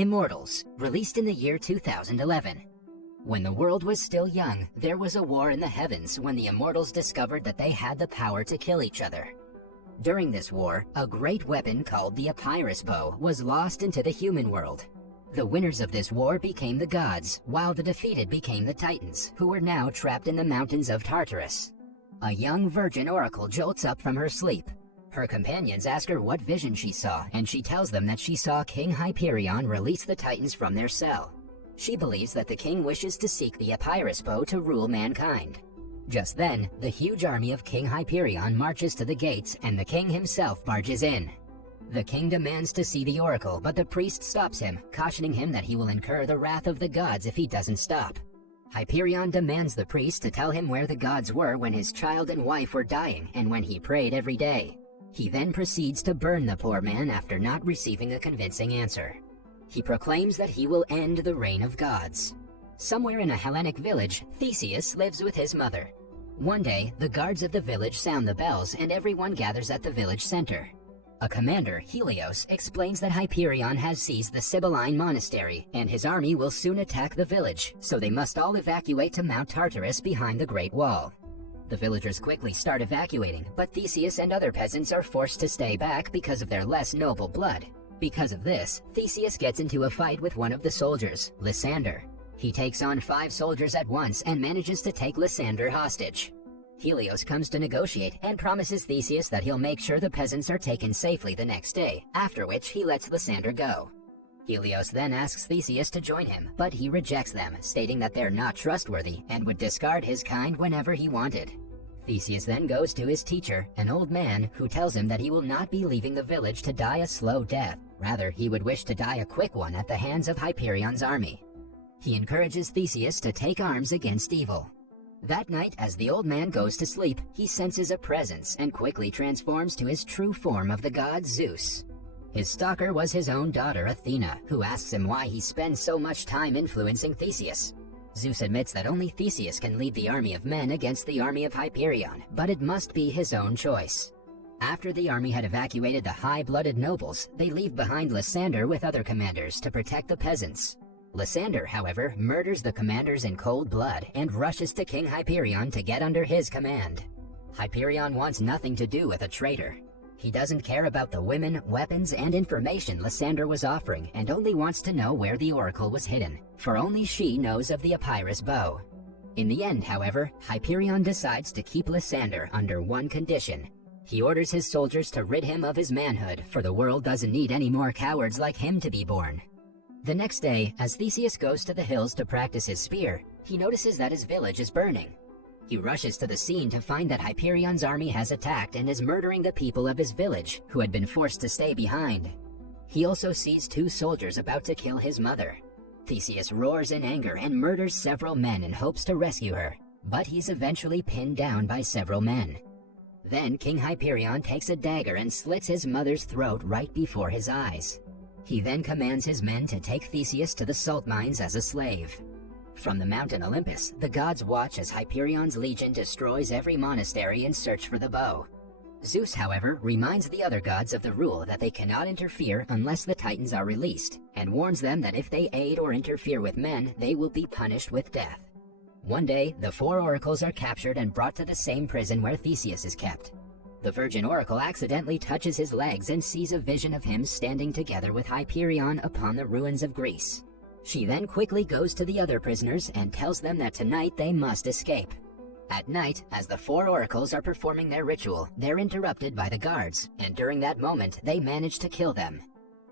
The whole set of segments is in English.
Immortals, released in the year 2011. When the world was still young, there was a war in the heavens when the Immortals discovered that they had the power to kill each other. During this war, a great weapon called the Epirus bow was lost into the human world. The winners of this war became the gods, while the defeated became the Titans, who were now trapped in the mountains of Tartarus. A young virgin oracle jolts up from her sleep. Her companions ask her what vision she saw, and she tells them that she saw King Hyperion release the Titans from their cell. She believes that the king wishes to seek the Epirus bow to rule mankind. Just then, the huge army of King Hyperion marches to the gates, and the king himself barges in. The king demands to see the oracle, but the priest stops him, cautioning him that he will incur the wrath of the gods if he doesn't stop. Hyperion demands the priest to tell him where the gods were when his child and wife were dying and when he prayed every day. He then proceeds to burn the poor man after not receiving a convincing answer. He proclaims that he will end the reign of gods. Somewhere in a Hellenic village, Theseus lives with his mother. One day, the guards of the village sound the bells and everyone gathers at the village center. A commander, Helios, explains that Hyperion has seized the Sibylline monastery and his army will soon attack the village, so they must all evacuate to Mount Tartarus behind the Great Wall. The villagers quickly start evacuating, but Theseus and other peasants are forced to stay back because of their less noble blood. Because of this, Theseus gets into a fight with one of the soldiers, Lysander. He takes on 5 soldiers at once and manages to take Lysander hostage. Helios comes to negotiate and promises Theseus that he'll make sure the peasants are taken safely the next day, after which he lets Lysander go. Helios then asks Theseus to join him, but he rejects them, stating that they're not trustworthy and would discard his kind whenever he wanted. Theseus then goes to his teacher, an old man, who tells him that he will not be leaving the village to die a slow death. Rather, he would wish to die a quick one at the hands of Hyperion's army. He encourages Theseus to take arms against evil. That night, as the old man goes to sleep, he senses a presence and quickly transforms to his true form of the god Zeus. His stalker was his own daughter Athena, who asks him why he spends so much time influencing Theseus. Zeus admits that only Theseus can lead the army of men against the army of Hyperion, but it must be his own choice. After the army had evacuated the high-blooded nobles, they leave behind Lysander with other commanders to protect the peasants. Lysander, however, murders the commanders in cold blood and rushes to King Hyperion to get under his command. Hyperion wants nothing to do with a traitor. He doesn't care about the women, weapons, and information Lysander was offering and only wants to know where the oracle was hidden, for only she knows of the Epirus bow. In the end, however, Hyperion decides to keep Lysander under one condition. He orders his soldiers to rid him of his manhood, for the world doesn't need any more cowards like him to be born. The next day, as Theseus goes to the hills to practice his spear, he notices that his village is burning. He rushes to the scene to find that Hyperion's army has attacked and is murdering the people of his village, who had been forced to stay behind. He also sees 2 soldiers about to kill his mother. Theseus roars in anger and murders several men in hopes to rescue her, but he's eventually pinned down by several men. Then King Hyperion takes a dagger and slits his mother's throat right before his eyes. He then commands his men to take Theseus to the salt mines as a slave. From the mountain Olympus, the gods watch as Hyperion's legion destroys every monastery in search for the bow. Zeus, however, reminds the other gods of the rule that they cannot interfere unless the Titans are released, and warns them that if they aid or interfere with men, they will be punished with death. One day, the 4 oracles are captured and brought to the same prison where Theseus is kept. The virgin oracle accidentally touches his legs and sees a vision of him standing together with Hyperion upon the ruins of Greece. She then quickly goes to the other prisoners and tells them that tonight they must escape. At night, as the 4 oracles are performing their ritual, they're interrupted by the guards, and during that moment they manage to kill them.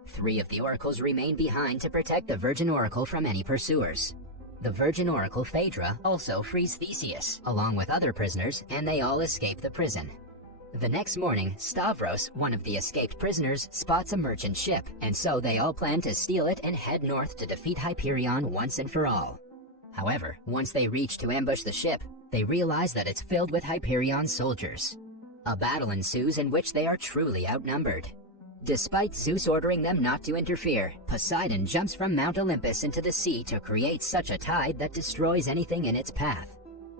3 of the oracles remain behind to protect the virgin oracle from any pursuers. The virgin oracle Phaedra also frees Theseus, along with other prisoners, and they all escape the prison. The next morning, Stavros, one of the escaped prisoners, spots a merchant ship, and so they all plan to steal it and head north to defeat Hyperion once and for all. However, once they reach to ambush the ship, they realize that it's filled with Hyperion's soldiers. A battle ensues in which they are truly outnumbered. Despite Zeus ordering them not to interfere, Poseidon jumps from Mount Olympus into the sea to create such a tide that destroys anything in its path.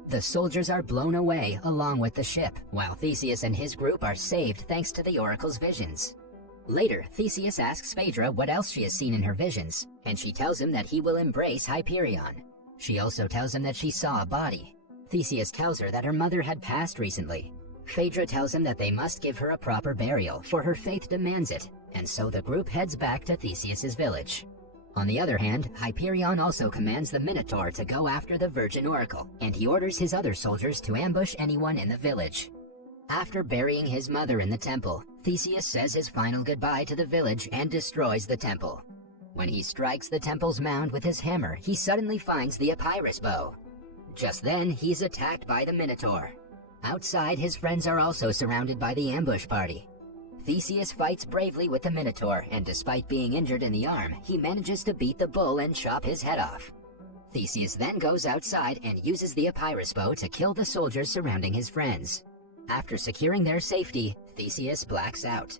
The soldiers are blown away along with the ship, while Theseus and his group are saved thanks to the oracle's visions. Later, Theseus asks Phaedra what else she has seen in her visions, and she tells him that he will embrace Hyperion. She also tells him that she saw a body. Theseus tells her that her mother had passed recently. Phaedra tells him that they must give her a proper burial, for her faith demands it, and so the group heads back to Theseus's village. On the other hand, Hyperion also commands the Minotaur to go after the Virgin Oracle, and he orders his other soldiers to ambush anyone in the village. After burying his mother in the temple, Theseus says his final goodbye to the village and destroys the temple. When he strikes the temple's mound with his hammer, he suddenly finds the Epirus bow. Just then, he's attacked by the Minotaur. Outside, his friends are also surrounded by the ambush party. Theseus fights bravely with the Minotaur, and despite being injured in the arm, he manages to beat the bull and chop his head off. Theseus then goes outside and uses the Epirus bow to kill the soldiers surrounding his friends. After securing their safety, Theseus blacks out.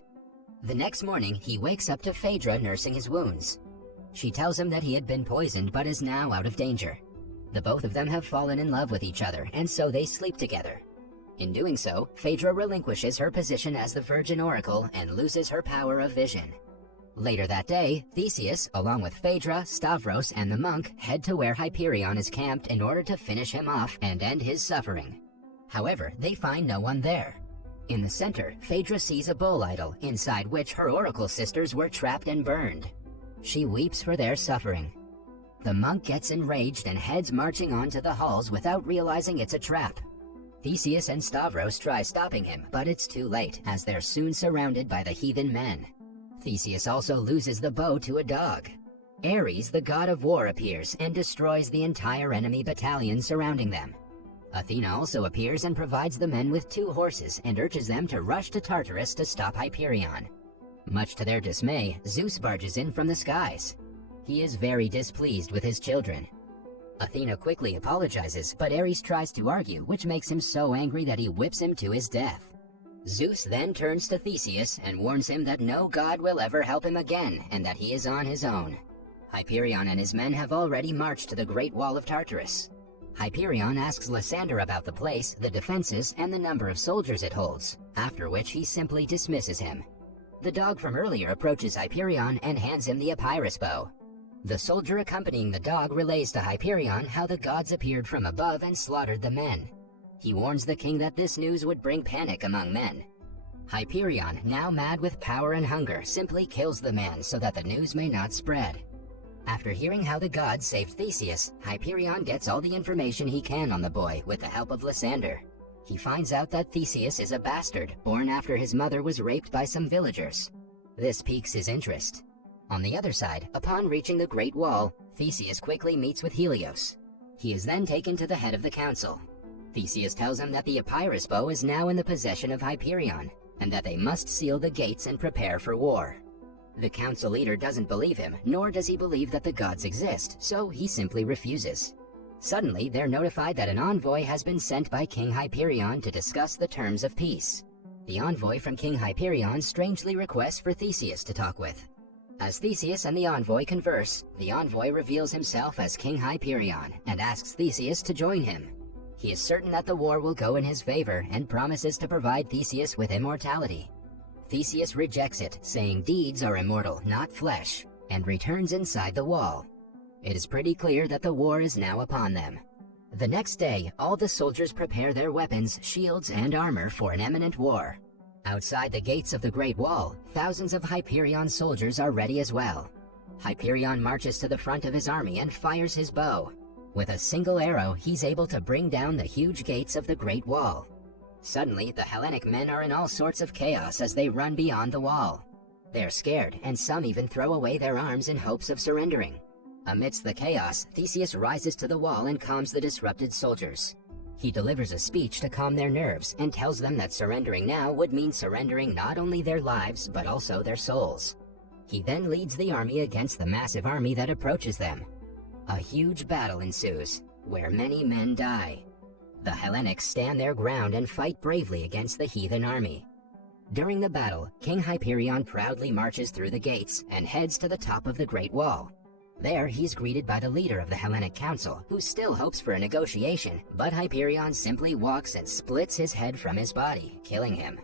The next morning, he wakes up to Phaedra nursing his wounds. She tells him that he had been poisoned but is now out of danger. The both of them have fallen in love with each other, and so they sleep together. In doing so, Phaedra relinquishes her position as the Virgin Oracle and loses her power of vision. Later that day, Theseus, along with Phaedra, Stavros, and the monk, head to where Hyperion is camped in order to finish him off and end his suffering. However, they find no one there. In the center, Phaedra sees a bull idol, inside which her oracle sisters were trapped and burned. She weeps for their suffering. The monk gets enraged and heads marching onto the halls without realizing it's a trap. Theseus and Stavros try stopping him, but it's too late, as they're soon surrounded by the heathen men. Theseus also loses the bow to a dog. Ares, the god of war, appears and destroys the entire enemy battalion surrounding them. Athena also appears and provides the men with 2 horses and urges them to rush to Tartarus to stop Hyperion. Much to their dismay, Zeus barges in from the skies. He is very displeased with his children. Athena quickly apologizes, but Ares tries to argue, which makes him so angry that he whips him to his death. Zeus then turns to Theseus and warns him that no god will ever help him again and that he is on his own. Hyperion and his men have already marched to the Great Wall of Tartarus. Hyperion asks Lysander about the place, the defenses, and the number of soldiers it holds, after which he simply dismisses him. The dog from earlier approaches Hyperion and hands him the Epirus bow. The soldier accompanying the dog relays to Hyperion how the gods appeared from above and slaughtered the men. He warns the king that this news would bring panic among men. Hyperion, now mad with power and hunger, simply kills the man so that the news may not spread. After hearing how the gods saved Theseus, Hyperion gets all the information he can on the boy with the help of Lysander. He finds out that Theseus is a bastard, born after his mother was raped by some villagers. This piques his interest. On the other side, upon reaching the Great Wall, Theseus quickly meets with Helios. He is then taken to the head of the council. Theseus tells him that the Epirus bow is now in the possession of Hyperion, and that they must seal the gates and prepare for war. The council leader doesn't believe him, nor does he believe that the gods exist, so he simply refuses. Suddenly, they're notified that an envoy has been sent by King Hyperion to discuss the terms of peace. The envoy from King Hyperion strangely requests for Theseus to talk with. As Theseus and the envoy converse, the envoy reveals himself as King Hyperion and asks Theseus to join him. He is certain that the war will go in his favor and promises to provide Theseus with immortality. Theseus rejects it, saying deeds are immortal, not flesh, and returns inside the wall. It is pretty clear that the war is now upon them. The next day, all the soldiers prepare their weapons, shields, and armor for an imminent war. Outside the gates of the Great Wall, thousands of Hyperion soldiers are ready as well. Hyperion marches to the front of his army and fires his bow. With a single arrow, he's able to bring down the huge gates of the Great Wall. Suddenly, the Hellenic men are in all sorts of chaos as they run beyond the wall. They're scared, and some even throw away their arms in hopes of surrendering. Amidst the chaos, Theseus rises to the wall and calms the disrupted soldiers. He delivers a speech to calm their nerves and tells them that surrendering now would mean surrendering not only their lives, but also their souls. He then leads the army against the massive army that approaches them. A huge battle ensues, where many men die. The Hellenics stand their ground and fight bravely against the heathen army. During the battle, King Hyperion proudly marches through the gates and heads to the top of the Great Wall. There, he's greeted by the leader of the Hellenic Council, who still hopes for a negotiation, but Hyperion simply walks and splits his head from his body, killing him.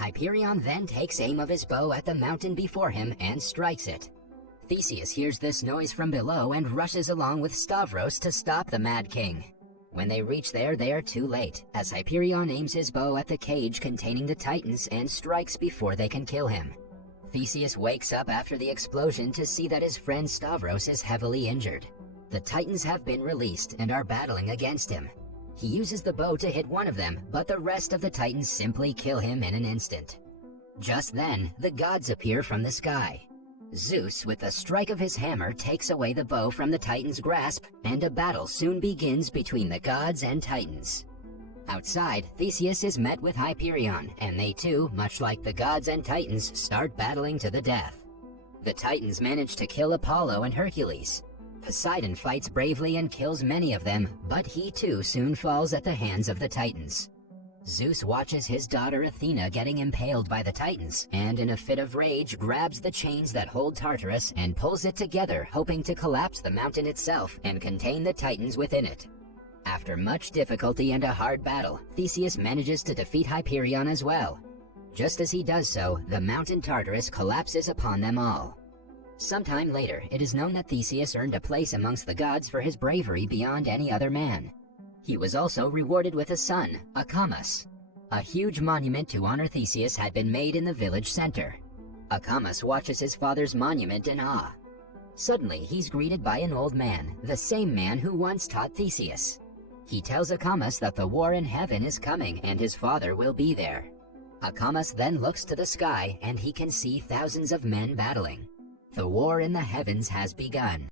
Hyperion then takes aim of his bow at the mountain before him and strikes it. Theseus hears this noise from below and rushes along with Stavros to stop the Mad King. When they reach there, they are too late, as Hyperion aims his bow at the cage containing the Titans and strikes before they can kill him. Theseus wakes up after the explosion to see that his friend Stavros is heavily injured. The Titans have been released and are battling against him. He uses the bow to hit one of them, but the rest of the Titans simply kill him in an instant. Just then, the gods appear from the sky. Zeus, with a strike of his hammer, takes away the bow from the Titans' grasp, and a battle soon begins between the gods and Titans. Outside, Theseus is met with Hyperion, and they too, much like the gods and Titans, start battling to the death. The Titans manage to kill Apollo and Hercules. Poseidon fights bravely and kills many of them, but he too soon falls at the hands of the Titans. Zeus watches his daughter Athena getting impaled by the Titans, and in a fit of rage grabs the chains that hold Tartarus and pulls it together, hoping to collapse the mountain itself and contain the Titans within it. After much difficulty and a hard battle, Theseus manages to defeat Hyperion as well. Just as he does so, the mountain Tartarus collapses upon them all. Sometime later, it is known that Theseus earned a place amongst the gods for his bravery beyond any other man. He was also rewarded with a son, Acamas. A huge monument to honor Theseus had been made in the village center. Acamas watches his father's monument in awe. Suddenly, he's greeted by an old man, the same man who once taught Theseus. He tells Acamas that the war in heaven is coming and his father will be there. Acamas then looks to the sky and he can see thousands of men battling. The war in the heavens has begun.